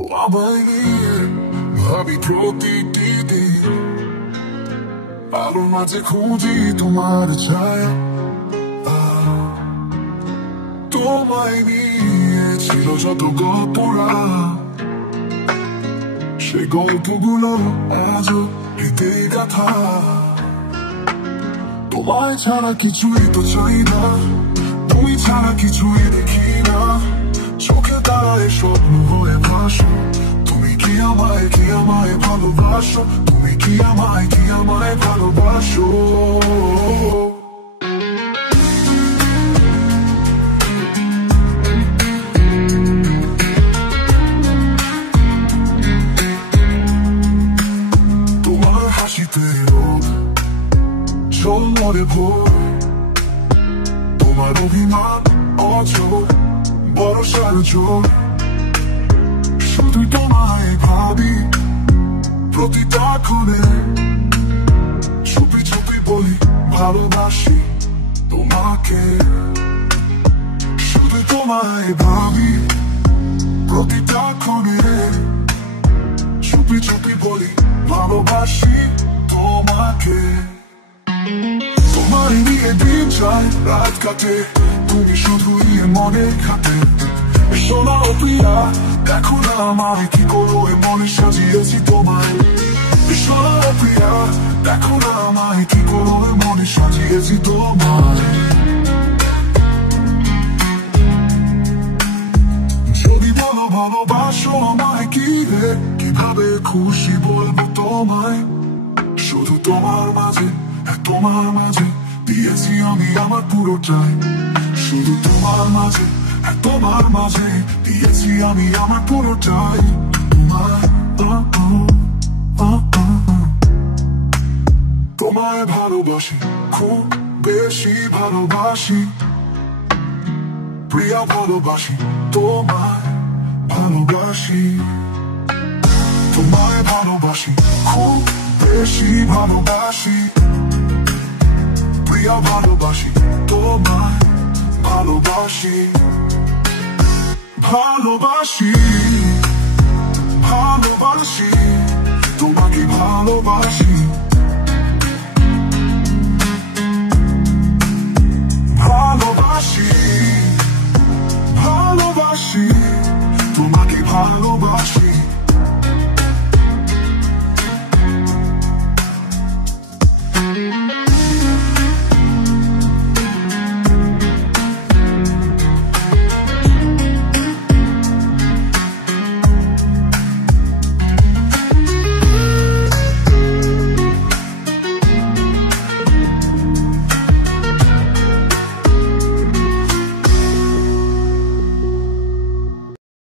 আমায় নিয়ে ভাবি প্রতিদিন, আলোর মাঝে খুঁজি তোমার ছায়া। তোমায় নিয়ে ছিল যত গল্পরা, সে গল্পগুলো আজও হৃদে গাথা। তোমায় ছাড়া কিছুই তো চাই না, তুমি ছাড়া কিছুই দেখি না। চোখে তারায় স্বপ্ন হয়ে ভাসো, তুমি কি আমায় ভালোবাসো? তুমি কি আমায় ভালোবাসো? তোমার হাসিতে রোদ ঝলমলে ভোর, তোমার অভিমান অচল ভরসার জোর। শুধু তোমায় ভাবি প্রতিটা ক্ষণে, চুপি চুপি বলি ভালোবাসি তোমাকে। শুধু তোমায় ভাবি প্রতিটা ক্ষণে, চুপি চুপি বলি ভালোবাসি তোমাকে। তোমার নিয়ে দিন যায় রাত কাটে, তুমি শুধুই মনে খাটে। শোনা প্রিয়া, দেখো না আমায় কি করো মনে সাজিয়েছি তোমায়। শোনা প্রিয়া, দেখো না আমায় কি করো মনে সাজিয়েছি তোমায়। যদি বলো ভালোবাসো আমায়, কি রে কিভাবে খুশি বলবো তোমায়। শুধু তোমার মাঝে দিয়েছি আমি আমার পুরোটাই। শুধু তোমার মাঝে দিয়েছি আমি আমার পুরোটাই। তোমায় ভালোবাসি, খুব বেশি ভালোবাসি প্রিয়া, ভালোবাসি তোমায় ভালোবাসি। তোমায় ভালোবাসি, খুব বেশি ভালোবাসি প্রিয়া, ভালোবাসি তোমায় ভালোবাসি। ভালোবাসি ভালোবাসি তোমাকে ভালোবাসি। ভালোবাসি ভালোবাসি তোমাকে ভালোবাসি।